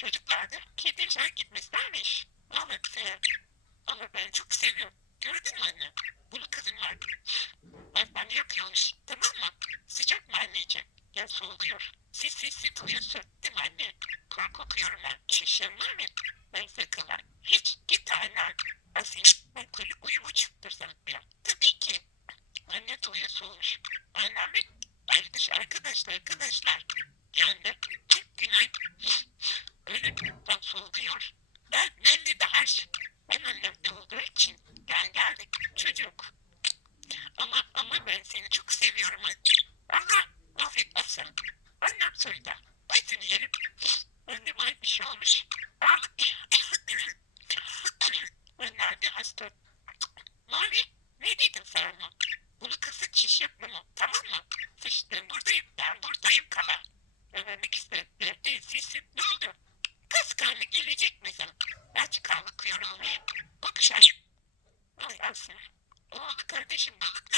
Çocuklardır kedi gitmezlermiş. Evet, e, ama ben çok seviyorum. Gördün mü anne? Bunu kızım var. Ben yapıyormuş. Tamam mı? Sıcak mı anneciğim? Ya soğuyor. Sis sis sis uyuyorsun. Değil mi anne? Kan ben. Şişem var mı? Ben sakınlar. Hiç git anne. Asil. Ben böyle uyumu çıktırsam biraz. Tabii ki. Anne tuya soğumuş. Annem Arkadaş, arkadaşlar, arkadaşlar. Yani öyle ben soğuyor. Ben belli de her şey. Ben annemde olduğu için gel geldik çocuk. Ama ama ben seni çok seviyorum anne. Allah affetmezsen. Annem söyle. Ben seni yerim. Annem ay bir şey olmuş. Ah. ben nerede hasta? Mavi ne dedin sen ona? Oh kardeşim oh, balıklar